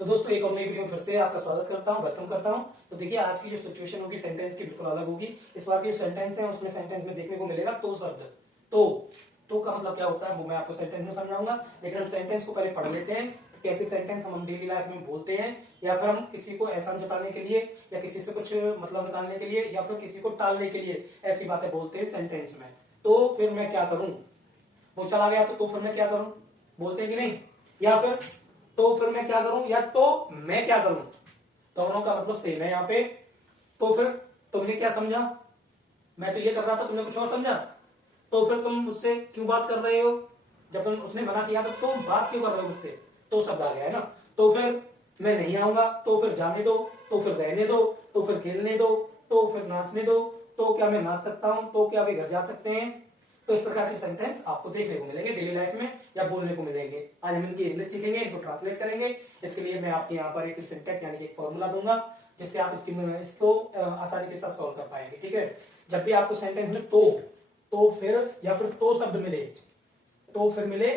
तो दोस्तों एक और नई वीडियो में फिर से आपका स्वागत करता हूं, वेलकम करता हूं। तो देखिए आज की जो सिचुएशन होगी सेंटेंस की बिल्कुल अलग होगी। इस बार की जो सेंटेंस है उसमें सेंटेंस में देखने को मिलेगा तो शब्द। तो का मतलब क्या होता है वो मैं आपको सेंटेंस में समझाऊंगा, लेकिन हम सेंटेंस को पहले पढ़ लेते हैं। कैसे सेंटेंस हम डेली लाइफ में बोलते हैं, या फिर हम किसी को एहसान जताने के लिए, या किसी से कुछ मतलब निकालने के लिए, या फिर किसी को टालने के लिए ऐसी बातें बोलते हैं सेंटेंस में। तो फिर मैं क्या करूं, वो चला गया तो फिर मैं क्या करूं, बोलते हैं कि नहीं। या फिर तो फिर मैं क्या करूं, या तो मैं क्या करूं, दोनों का मतलब सेम है यहाँ पे। तो फिर तुमने क्या समझा, मैं तो ये कर रहा था तुमने कुछ और समझा, तो फिर तुम मुझसे क्यों बात कर रहे हो, जब तुम उसने मना किया तो तुम बात क्यों कर रहे हो मुझसे। तो शब्द आ गया है ना। तो फिर मैं नहीं आऊंगा, तो फिर जाने दो, तो फिर रहने दो, तो फिर खेलने दो, तो फिर नाचने दो, तो क्या मैं नाच सकता हूं, तो क्या वे घर जा सकते हैं। तो इस प्रकार के सेंटेंस आपको देखने को मिलेंगे डेली लाइफ में या बोलने को मिलेंगे। आज हम इनकी इंग्लिश सीखेंगे, इनको ट्रांसलेट करेंगे। इसके लिए मैं आपके यहाँ पर एक सिंटेक्स यानी कि एक फॉर्मूला दूंगा, जिससे आप इसको आसानी के साथ सॉल्व कर पाएंगे। ठीक है, जब भी आपको सेंटेंस में तो फिर या फिर तो शब्द मिले, तो फिर मिले,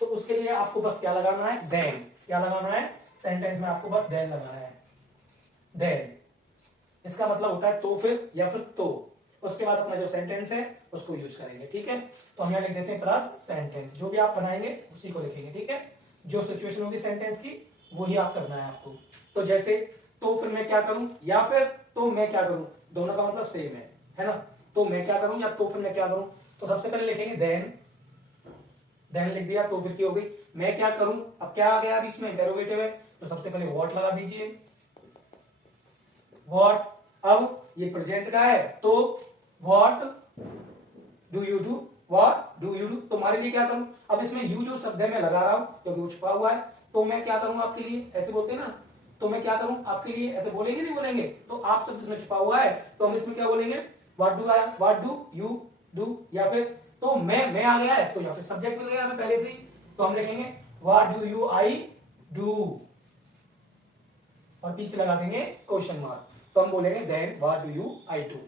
तो उसके लिए आपको बस क्या लगाना है, देन। क्या लगाना है, सेंटेंस में आपको बस देन लगाना है। देन इसका मतलब होता है तो फिर या फिर तो। उसके बाद अपना जो सेंटेंस है उसको यूज करेंगे। ठीक है, तो हम यहाँ लिख देते हैं प्लस सेंटेंस। जो भी आप बनाएंगे उसी को लिखेंगे। ठीक है, जो सिचुएशन होगी सेंटेंस की वही आप करना है आपको। तो जैसे तो फिर मैं क्या करूं, या फिर तो मैं क्या करूं, दोनों का मतलब सेम है ना। तो मैं क्या करूं या तो फिर मैं क्या करूं, तो सबसे पहले लिखेंगे देन। देन लिख दिया, तो फिर की हो गई मैं क्या करूं। अब क्या आ गया बीच में, इंटरोगेटिव है, तो सबसे पहले व्हाट लगा दीजिए, व्हाट। अब ये प्रेजेंट का है तो what do you do, what do you do, तुम्हारे लिए क्या करूं। अब इसमें यू जो शब्द है मैं लगा रहा हूं क्योंकि वो छुपा हुआ है। तो मैं क्या करूं आपके लिए, ऐसे बोलते हैं ना, तो मैं क्या करूं आपके लिए, ऐसे बोलेंगे नहीं बोलेंगे। तो आप शब्द इसमें छुपा हुआ है तो हम इसमें क्या बोलेंगे, what do I, what do you do. या फिर तो मैं आ गया है तो या फिर सब्जेक्ट मिल गया हमें पहले से ही, तो हम लिखेंगे what do you I do, और पीछे लगा देंगे क्वेश्चन मार्क। तो हम बोलेंगे then what do you I do.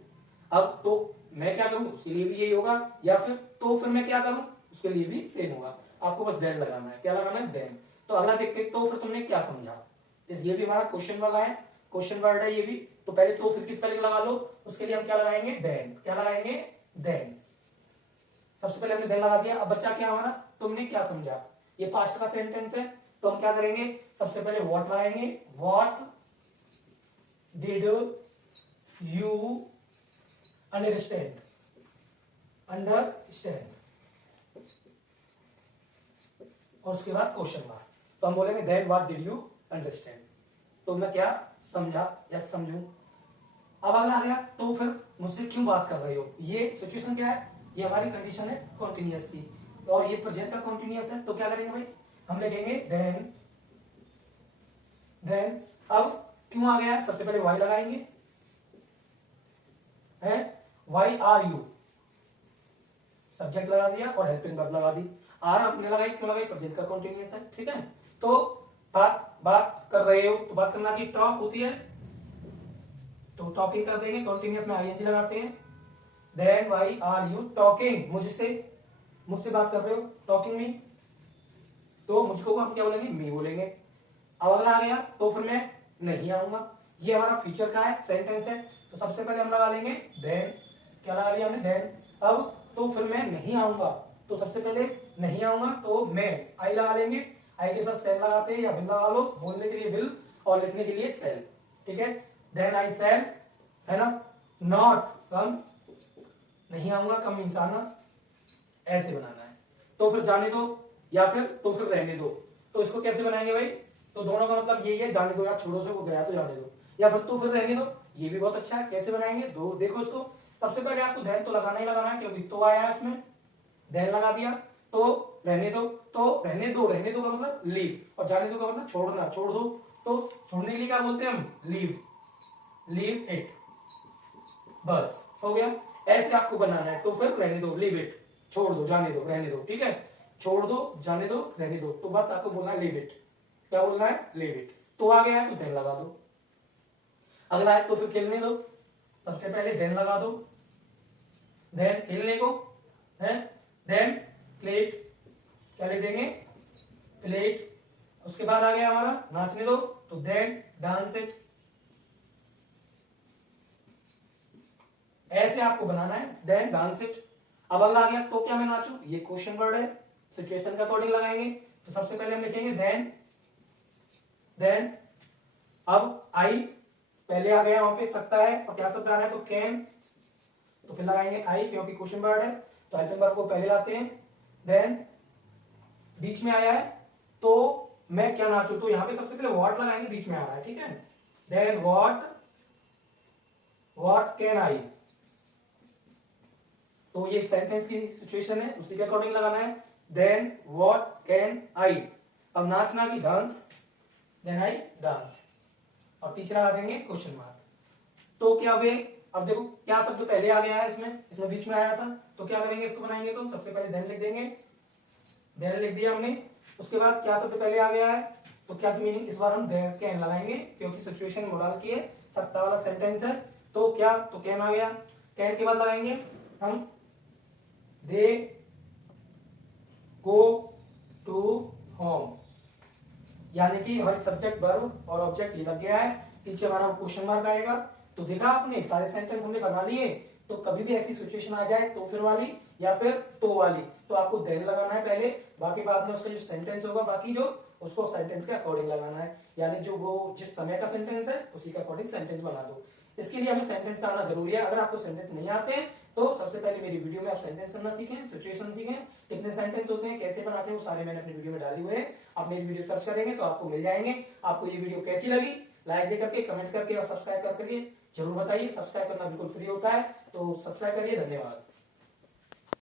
अब तो मैं क्या करूं उसके लिए भी यही होगा, या फिर तो फिर मैं क्या करूं उसके लिए भी सेम होगा। आपको बस देन लगाना है। क्या लगाना है, देन। तो अगला देखते हैं, तो फिर तुमने क्या समझा। ये भी हमारा क्वेश्चन वाला है, क्वेश्चन वर्ड है ये भी। तो पहले तो फिर की स्पेलिंग लगा लो, उसके लिए हम क्या लगाएंगे, देन। क्या लगाएंगे, देन। सबसे पहले हमने देन लगा दिया। अब बच्चा क्या हमारा, तुमने क्या समझा। ये पास्ट का सेंटेंस है तो हम क्या करेंगे, सबसे पहले व्हाट लगाएंगे, what did you understand, understand, और उसके बाद क्वेश्चन मार्क। तो हम बोलेंगे then what did you understand, तो मैं क्या समझा या समझूं। अब अगला आ गया, तो फिर मुझसे क्यों बात कर रहे हो। ये सिचुएशन क्या है, ये हमारी कंडीशन है कॉन्टिन्यूअस की, और ये प्रेजेंट का कॉन्टिन्यूअस है। तो क्या करेंगे भाई, हम लिखेंगे देन। देन अब क्यों आ गया है, सबसे पहले वाई लगाएंगे, है वाई आर यू, सब्जेक्ट लगा दिया और हेल्पिंग वर्ब लगा दी। आर हमने लगाई, क्यों लगाई, प्रेजेंट का कॉन्टिन्यूअस है। ठीक है, तो बात कर रहे हो, तो बात करना की टॉक होती है, तो टॉकिंग कर देंगे, कॉन्टिन्यूअस में आईएनजी लगाते हैं। Then why are you talking, मुझसे बात कर रहे हो, टॉकिंग मी, तो मुझको हम क्या बोलेंगे, मी बोलेंगे। अब अगला आ गया, तो फिर मैं नहीं आऊंगा। ये हमारा फ्यूचर का है, सेंटेंस है, तो सबसे पहले हम लगा लेंगे देन। क्या लगा लिया हमने, देन। अब तो फिर मैं नहीं आऊंगा, तो सबसे पहले नहीं आऊंगा तो मैं आई लगा लेंगे। आई के साथ सेल लगाते हैं या बिल लगा लो, बोलने के लिए बिल और लिखने के लिए सेल। ठीक है, देन आई सेल, है ना। नॉट कम, नहीं आऊंगा, कम इंसान, ऐसे बनाना है। तो फिर जाने दो या फिर तो फिर रहने दो, तो इसको कैसे बनाएंगे भाई, तो दोनों का मतलब यही है, जाने दो या छोड़ो से, वो गया तो जाने दो, या फिर तो फिर रहने दो। ये भी बहुत अच्छा है, कैसे बनाएंगे, दो देखो इसको। सबसे पहले आपको देन तो लगाना ही लगाना है क्योंकि तो आया है इसमें, देन लगा दिया। तो रहने दो, तो रहने दो, रहने दो का मतलब लीव, और जाने दो का मतलब छोड़ना, छोड़ दो। तो छोड़ने के लिए क्या बोलते हैं हम, लीव, लीव इट, बस हो गया। ऐसे आपको बनाना है, तो फिर रहने दो, लीव इट, छोड़ दो, जाने दो, रहने दो। ठीक है, छोड़ दो, जाने दो, रहने दो, तो बस आपको बोलना है लीव इट। क्या बोलना है, लीव इट। तो आ गया है तो देन लगा दो। अगला है तो फिर खेलने दो, सबसे पहले देन लगा दो, देन खेलने को है, देन प्लेट, क्या लिख देंगे, प्लेट, उसके बाद आ गया हमारा नाचने दो, तो देन डांस इट। ऐसे आपको बनाना है, देन डांस इट। अब अगला आ गया तो क्या मैं नाचू, ये क्वेश्चन वर्ड है, सिचुएशन के अकॉर्डिंग लगाएंगे। तो सबसे पहले हम लिखेंगे देन अब आई पहले आ गया वहां पे सकता है, और क्या शब्द आ रहा है तो कैन, तो फिर लगाएंगे आई क्योंकि क्वेश्चन वर्ड है, तो हेल्पिंग वर्ब को पहले लाते हैं। देन बीच में आया है तो मैं क्या नाचू, तो यहां पे सबसे पहले व्हाट लगाएंगे, बीच में आ रहा है, ठीक है। देन व्हाट कैन आई, तो ये सेंटेंस की सिचुएशन है, उसी के अकॉर्डिंग लगाना है। देन व्हाट कैन आई, अब नाचना की डांस, देन आई डांस, और तीसरा आ देंगे क्वेश्चन मार्क। तो क्या वे, अब देखो क्या शब्द पहले आ गया है इसमें बीच में आया था, तो क्या करेंगे इसको बनाएंगे, तो सबसे पहले देन लिख देंगे, देन लिख दिया हमने। उसके बाद क्या शब्द पहले आ गया है, तो क्या की मीनिंग, इस बार हम देन कैन लगाएंगे क्योंकि सिचुएशन मोरल की है, सत्ता वाला सेंटेंस है। तो क्या, तो कैन आ गया, कैन के बाद लगाएंगे हम दे गो टू होम, यानी कि हमारे सब्जेक्ट वर्ब और ऑब्जेक्ट ये लग गया है, पीछे हमारा क्वेश्चन मार्क आएगा। तो देखा आपने सारे सेंटेंस हमने बना लिए। तो कभी भी ऐसी सिचुएशन आ जाए तो फिर वाली या फिर तो वाली, तो आपको देन लगाना है पहले, बाकी बाद में उसका जो सेंटेंस होगा बाकी जो, उसको सेंटेंस के अकॉर्डिंग लगाना है, यानी जो वो जिस समय का सेंटेंस है उसी के अकॉर्डिंग सेंटेंस बना दो। इसके लिए हमें सेंटेंस का आना जरूरी है। अगर आपको सेंटेंस नहीं आते हैं तो सबसे पहले मेरी वीडियो में आप सेंटेंस करना सीखें, सिचुएशन सीखें, कितने सेंटेंस होते हैं, कैसे बनाते हैं, वो सारे मैंने अपनी वीडियो में डाले हुए हैं। आप मेरी वीडियो सर्च करेंगे तो आपको मिल जाएंगे। आपको ये वीडियो कैसी लगी, लाइक दे करके, कमेंट करके और सब्सक्राइब करके जरूर बताइए। सब्सक्राइब करना बिल्कुल फ्री होता है, तो सब्सक्राइब करिए। धन्यवाद।